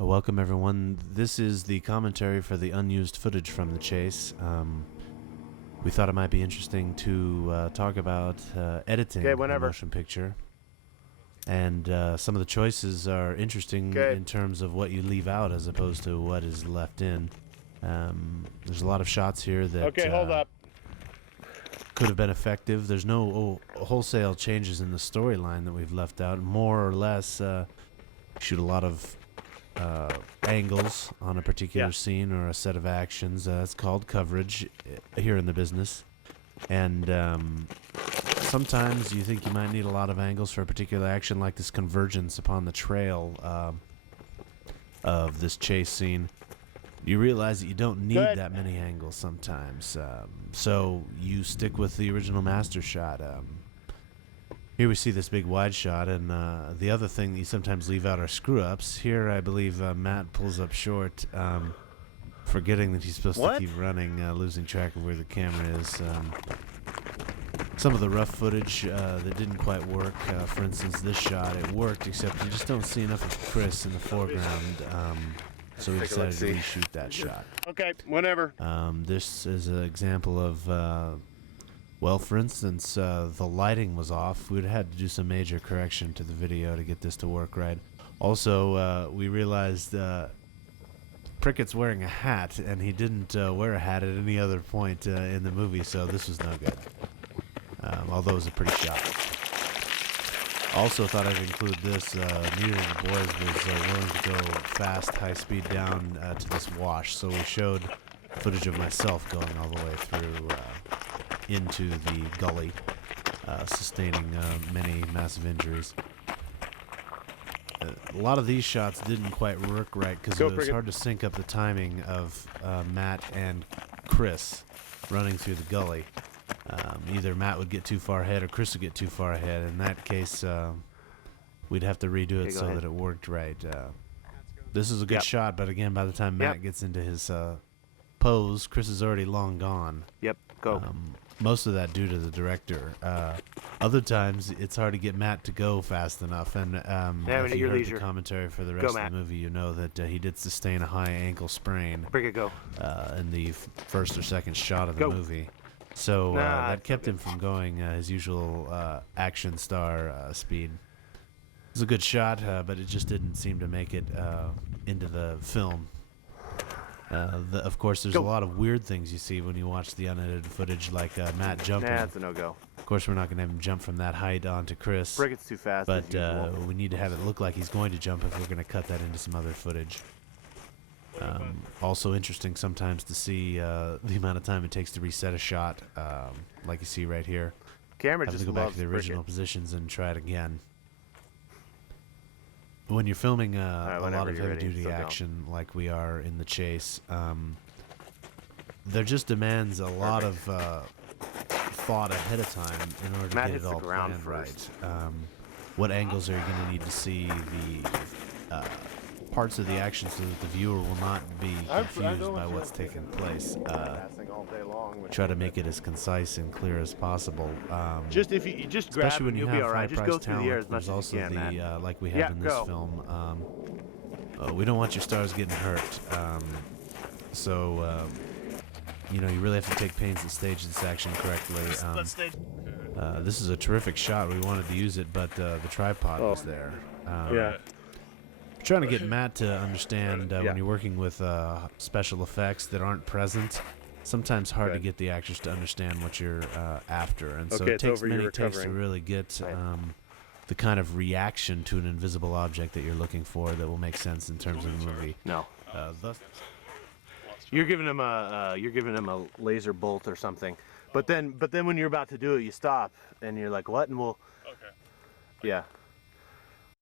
Welcome everyone. This is the commentary for the unused footage from the chase. We thought it might be interesting to talk about editing a motion picture. And some of the choices are interesting in terms of what you leave out as opposed to what is left in. There's a lot of shots here that hold up. could have been effective. There's no wholesale changes in the storyline that we've left out. More or less, shoot a lot of angles on a particular scene or a set of actions. It's called coverage here in the business. And sometimes you think you might need a lot of angles for a particular action, like this convergence upon the trail of this chase scene. You realize that you don't need that many angles sometimes. So you stick with the original master shot. Here we see this big wide shot, and the other thing that you sometimes leave out are screw-ups. Here I believe Matt pulls up short, forgetting that he's supposed to keep running, losing track of where the camera is. Some of the rough footage that didn't quite work, for instance this shot, it worked, except you just don't see enough of Chris in the foreground, so we decided to reshoot that shot. Okay, whatever. This is an example of... well, for instance, the lighting was off. We'd had to do some major correction to the video to get this to work right. Also, we realized Prickett's wearing a hat, and he didn't wear a hat at any other point in the movie, so this was no good. Although it was a pretty shot. Also thought I'd include this. Neither of the boys was willing to go fast, high speed down to this wash, so we showed footage of myself going all the way through into the gully, sustaining many massive injuries. A lot of these shots didn't quite work right because it was hard to sync up the timing of Matt and Chris running through the gully. Either Matt would get too far ahead or Chris would get too far ahead. In that case, we'd have to redo it so that it worked right. This is a good shot, but again, by the time Matt gets into his pose, Chris is already long gone. Most of that due to the director. Other times, it's hard to get Matt to go fast enough. And if you heard the commentary for the rest of the movie, you know that he did sustain a high ankle sprain in the first or second shot of the movie. So that kept him from going his usual action star speed. It was a good shot, but it just didn't seem to make it into the film. Of course, there's a lot of weird things you see when you watch the unedited footage, like Matt jumping. That's a no-go. Of course, we're not going to have him jump from that height onto Chris. Brickett's too fast. But we need to have it look like he's going to jump if we're going to cut that into some other footage. Also interesting sometimes to see the amount of time it takes to reset a shot, like you see right here. Camera have just to go back to the original positions and try it again. When you're filming a lot of heavy-duty action like we are in the chase, there just demands a lot of thought ahead of time in order to get it all planned right. What angles are you going to need to see the parts of the action so that the viewer will not be confused by what's taking place. Try to make it as concise and clear as possible. Just if you just grab especially when you have high-priced talent, there's also like we have in this film. We don't want your stars getting hurt, so you know, you really have to take pains to stage this action correctly. This is a terrific shot. We wanted to use it, but the tripod was there. Trying to get Matt to understand when you're working with special effects that aren't present, sometimes hard to get the actors to understand what you're after, and so it takes many takes to really get the kind of reaction to an invisible object that you're looking for that will make sense in terms of the movie. You're giving him a laser bolt or something, but then when you're about to do it, you stop and you're like, what? And we'll